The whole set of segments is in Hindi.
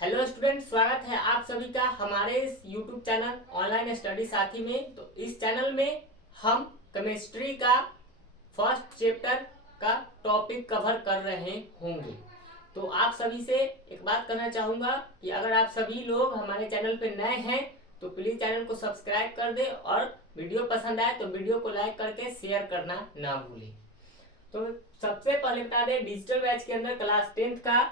हेलो स्टूडेंट, स्वागत है आप सभी का हमारे इस यूट्यूब चैनल ऑनलाइन स्टडी साथी में। तो इस चैनल में हम केमिस्ट्री का फर्स्ट चैप्टर का टॉपिक कवर कर रहे होंगे। तो आप सभी से एक बात कहना चाहूँगा कि अगर आप सभी लोग हमारे चैनल पे नए हैं तो प्लीज़ चैनल को सब्सक्राइब कर दें और वीडियो पसंद आए तो वीडियो को लाइक करके शेयर करना ना भूलें। तो सबसे पहले बता दें, डिजिटल बैच के अंदर क्लास 10th का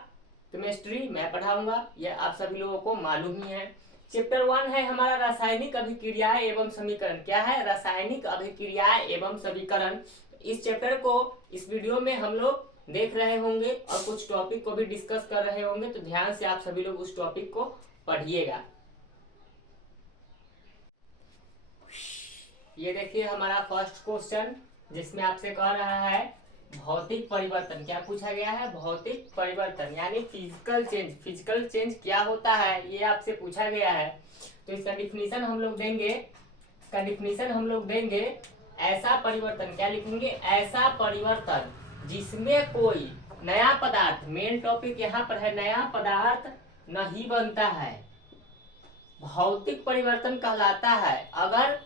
केमिस्ट्री मैं पढ़ाऊंगा, यह आप सभी लोगों को मालूम ही है। चैप्टर 1 है हमारा रासायनिक अभिक्रियाएं एवं समीकरण। क्या है? रासायनिक अभिक्रियाएं एवं समीकरण। इस चैप्टर को इस वीडियो में हम लोग देख रहे होंगे और कुछ टॉपिक को भी डिस्कस कर रहे होंगे, तो ध्यान से आप सभी लोग उस टॉपिक को पढ़िएगा। ये देखिए हमारा फर्स्ट क्वेश्चन, जिसमें आपसे कह रहा है भौतिक परिवर्तन। क्या पूछा गया है? भौतिक परिवर्तन यानी फिजिकल चेंज। फिजिकल चेंज क्या होता है ये आपसे पूछा गया है। तो इसका डिफिनीशन हम लोग देंगे ऐसा परिवर्तन। क्या लिखेंगे? ऐसा परिवर्तन जिसमें कोई नया पदार्थ, मेन टॉपिक यहाँ पर है नया पदार्थ नहीं बनता है, भौतिक परिवर्तन कहलाता है। अगर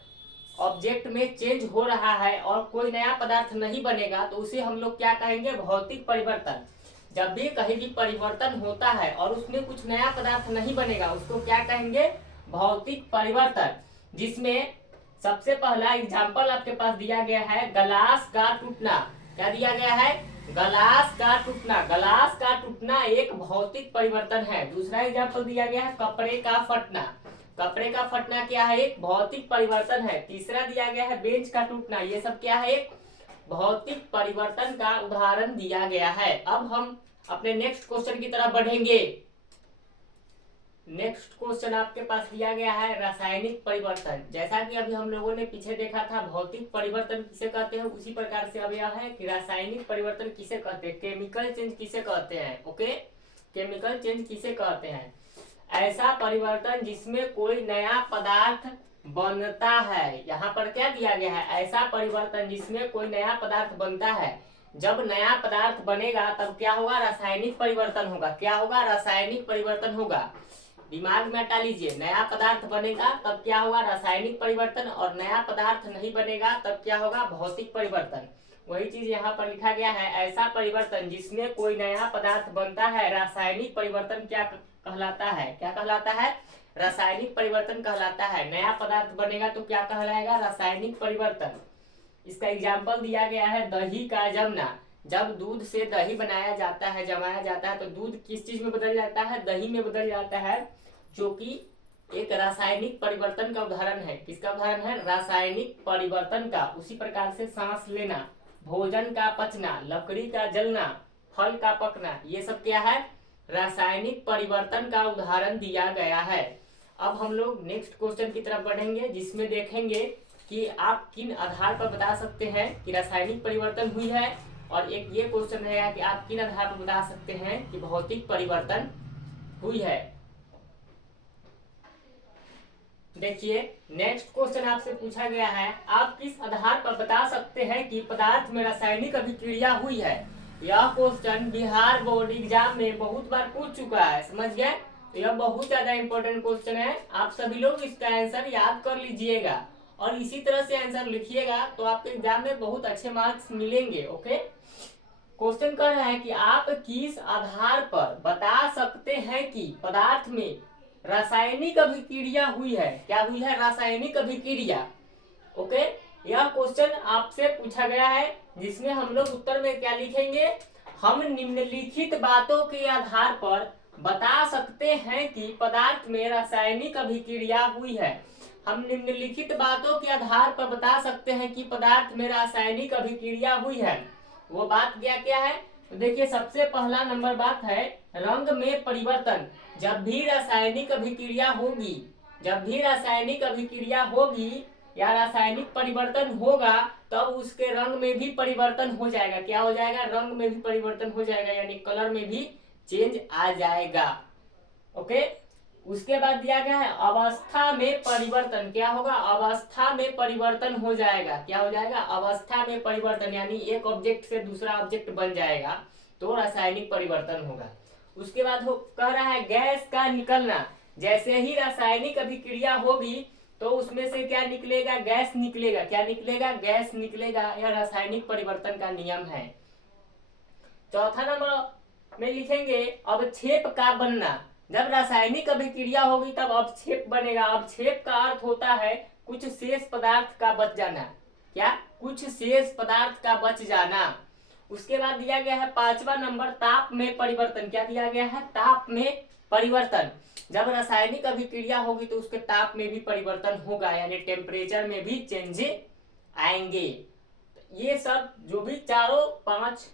ऑब्जेक्ट में चेंज हो रहा है और कोई नया पदार्थ नहीं बनेगा तो उसे हम लोग क्या कहेंगे? भौतिक परिवर्तन। जब भी कहीं भी परिवर्तन होता है और उसमें कुछ नया पदार्थ नहीं बनेगा उसको क्या कहेंगे? भौतिक परिवर्तन। जिसमें सबसे पहला एग्जाम्पल आपके पास दिया गया है गलास का टूटना। क्या दिया गया है? गलास का टूटना। गलास का टूटना एक भौतिक परिवर्तन है। दूसरा एग्जाम्पल दिया गया है कपड़े का फटना। कपड़े का फटना क्या है? एक भौतिक परिवर्तन है। तीसरा दिया गया है बेंच का टूटना। ये सब क्या है? एक भौतिक परिवर्तन का उदाहरण दिया गया है। अब हम अपने नेक्स्ट क्वेश्चन की तरफ बढ़ेंगे। नेक्स्ट क्वेश्चन आपके पास दिया गया है रासायनिक परिवर्तन। जैसा कि अभी हम लोगों ने पीछे देखा था भौतिक परिवर्तन किसे कहते हैं, उसी प्रकार से अब यह है कि रासायनिक परिवर्तन किसे कहते हैं, केमिकल चेंज किसे कहते हैं। ओके, केमिकल चेंज किसे कहते हैं? ऐसा परिवर्तन जिसमें कोई नया पदार्थ बनता है। यहाँ पर क्या दिया गया है? ऐसा परिवर्तन जिसमें कोई नया पदार्थ बनता है। जब नया पदार्थ बनेगा तब क्या होगा? रासायनिक परिवर्तन होगा। क्या होगा? रासायनिक परिवर्तन होगा। दिमाग में हटा लीजिए, नया पदार्थ बनेगा तब क्या होगा? रासायनिक परिवर्तन। और नया पदार्थ नहीं बनेगा तब क्या होगा? भौतिक परिवर्तन। वही चीज यहाँ पर लिखा गया है, ऐसा परिवर्तन जिसमें कोई नया पदार्थ बनता है रासायनिक परिवर्तन क्या कहलाता है? क्या कहलाता है? रासायनिक परिवर्तन कहलाता है। नया पदार्थ बनेगा तो क्या कहलाएगा? रासायनिक परिवर्तन। इसका एग्जाम्पल दिया गया है दही का जमना। जब दूध से दही बनाया जाता है, जमाया जाता है, तो दूध किस चीज में बदल जाता है? दही में बदल जाता है, जो कि एक रासायनिक परिवर्तन का उदाहरण है। किसका उदाहरण है? रासायनिक परिवर्तन का। उसी प्रकार से सांस लेना, भोजन का पचना, लकड़ी का जलना, फल का पकना, ये सब क्या है? रासायनिक परिवर्तन का उदाहरण दिया गया है। अब हम लोग नेक्स्ट क्वेश्चन की तरफ बढ़ेंगे, जिसमें देखेंगे कि आप किन आधार पर बता सकते हैं कि रासायनिक परिवर्तन हुई है, और एक ये क्वेश्चन है कि आप किन आधार पर बता सकते हैं कि भौतिक परिवर्तन हुई है। देखिए नेक्स्ट क्वेश्चन आपसे पूछा गया है, आप किस आधार पर बता सकते हैं कि पदार्थ में रासायनिक अभिक्रिया हुई है। यह क्वेश्चन बिहार बोर्ड एग्जाम में बहुत बार पूछ चुका है, समझ गए? तो यह बहुत ज्यादा इंपॉर्टेंट क्वेश्चन है। आप सभी लोग इसका आंसर याद कर लीजिएगा और इसी तरह से आंसर लिखिएगा तो आपके एग्जाम में बहुत अच्छे मार्क्स मिलेंगे। ओके, क्वेश्चन कह रहा है कि आप किस आधार पर बता सकते हैं कि पदार्थ में रासायनिक अभिक्रिया हुई है। क्या हुई है? रासायनिक अभिक्रिया। ओके, यह क्वेश्चन आपसे पूछा गया है, जिसमें हम लोग उत्तर में क्या लिखेंगे? हम निम्नलिखित बातों के आधार पर बता सकते हैं कि पदार्थ में रासायनिक अभिक्रिया हुई है। हम निम्नलिखित बातों के आधार पर बता सकते हैं कि पदार्थ में रासायनिक अभिक्रिया हुई है। वो बात क्या है? तो देखिए सबसे पहला नंबर बात है रंग में परिवर्तन। जब भी रासायनिक अभिक्रिया होगी, जब भी रासायनिक अभिक्रिया होगी या रासायनिक परिवर्तन होगा तब उसके रंग में भी परिवर्तन हो जाएगा। क्या हो जाएगा? रंग में भी परिवर्तन हो जाएगा, यानी कलर में भी चेंज आ जाएगा। ओके, उसके बाद दिया गया है अवस्था में परिवर्तन। क्या होगा? अवस्था में परिवर्तन हो जाएगा। क्या हो जाएगा? अवस्था में परिवर्तन, यानी एक ऑब्जेक्ट से दूसरा ऑब्जेक्ट बन जाएगा तो रासायनिक परिवर्तन होगा। उसके बाद कह रहा है गैस का निकलना। जैसे ही रासायनिक अभिक्रिया होगी तो उसमें से क्या निकलेगा, गैस निकलेगा। क्या निकलेगा, गैस निकलेगा। यह रासायनिक परिवर्तन का नियम है। चौथा नंबर में लिखेंगे अवक्षेप का बनना। जब रासायनिक अभिक्रिया होगी तब अवक्षेप बनेगा। अवक्षेप का अर्थ होता है कुछ शेष पदार्थ का बच जाना। क्या, कुछ शेष पदार्थ का बच जाना। उसके बाद दिया गया है 5वां नंबर ताप में परिवर्तन। क्या दिया गया है, ताप में परिवर्तन। जब रासायनिक अभिक्रिया होगी तो उसके ताप में भी परिवर्तन होगा, यानी टेम्परेचर में भी चेंज आएंगे। ये सब जो भी चारों पांच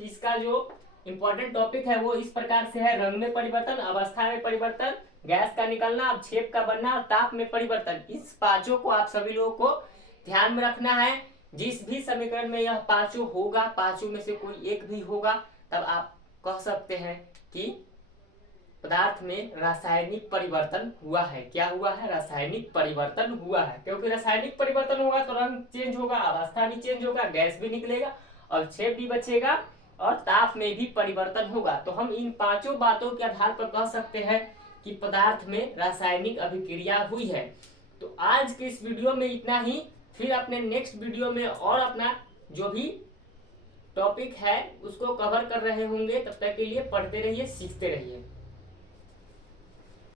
इसका जो इंपॉर्टेंट टॉपिक है वो इस प्रकार से है। रंग में परिवर्तन, अवस्था में परिवर्तन, गैस का निकलना, अवक्षेप का बनना और ताप में परिवर्तन। इस पांचों को आप सभी लोगों को ध्यान में रखना है। जिस भी समीकरण में यह पांचों होगा, पांचों में से कोई एक भी होगा, तब आप कह सकते हैं कि पदार्थ में रासायनिक परिवर्तन हुआ है। क्या हुआ है, रासायनिक परिवर्तन हुआ है। क्योंकि रासायनिक परिवर्तन होगा तो रंग चेंज होगा, अवस्था भी चेंज होगा, गैस भी निकलेगा, अवक्षेप भी बचेगा और ताप में भी परिवर्तन होगा। तो हम इन पांचों बातों के आधार पर कह सकते हैं कि पदार्थ में रासायनिक अभिक्रिया हुई है। तो आज के इस वीडियो में इतना ही। फिर अपने नेक्स्ट वीडियो में और अपना जो भी टॉपिक है उसको कवर कर रहे होंगे। तब तक के लिए पढ़ते रहिए, सीखते रहिए।